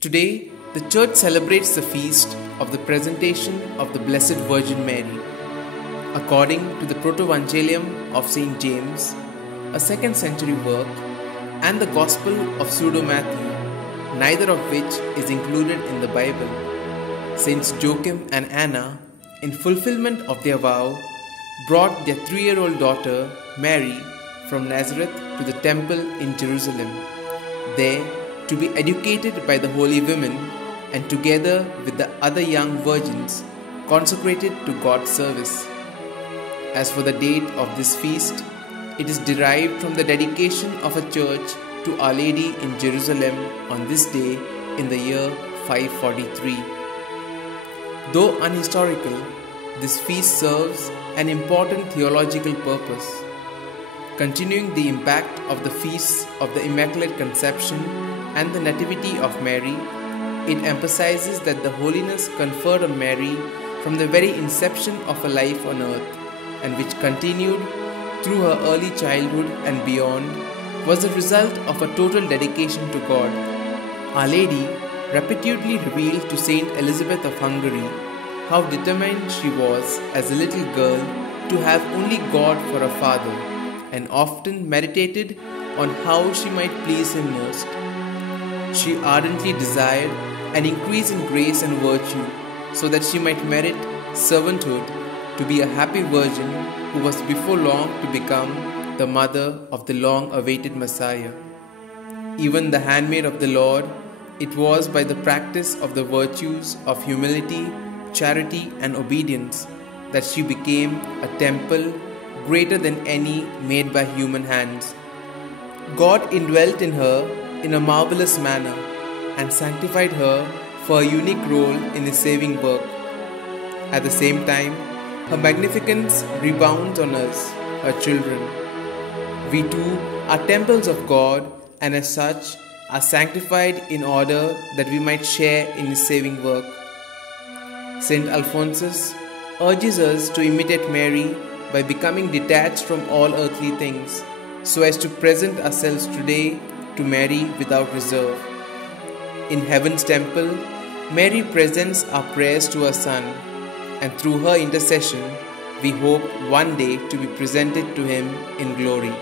Today, the Church celebrates the feast of the presentation of the Blessed Virgin Mary. According to the Protovangelium of St. James, a 2nd century work, and the Gospel of Pseudo-Matthew, neither of which is included in the Bible, Saints Joachim and Anna, in fulfillment of their vow, brought their 3-year-old daughter, Mary, from Nazareth to the temple in Jerusalem, there to be educated by the holy women and together with the other young virgins consecrated to God's service. As for the date of this feast, it is derived from the dedication of a church to Our Lady in Jerusalem on this day in the year 543. Though unhistorical, this feast serves an important theological purpose. Continuing the impact of the feasts of the Immaculate Conception and the Nativity of Mary, it emphasizes that the holiness conferred on Mary from the very inception of her life on earth, and which continued through her early childhood and beyond, was the result of a total dedication to God. Our Lady repeatedly revealed to Saint Elizabeth of Hungary how determined she was as a little girl to have only God for a father, and often meditated on how she might please Him most. She ardently desired an increase in grace and virtue so that she might merit servanthood, to be a happy virgin who was before long to become the mother of the long-awaited Messiah. Even the handmaid of the Lord, it was by the practice of the virtues of humility, charity and obedience that she became a temple greater than any made by human hands. God indwelt in her in a marvelous manner and sanctified her for a unique role in His saving work. At the same time, her magnificence rebounds on us, her children. We too are temples of God, and as such are sanctified in order that we might share in His saving work. Saint Alphonsus urges us to imitate Mary by becoming detached from all earthly things, so as to present ourselves today to Mary without reserve. In Heaven's temple, Mary presents our prayers to her Son, and through her intercession, we hope one day to be presented to Him in glory.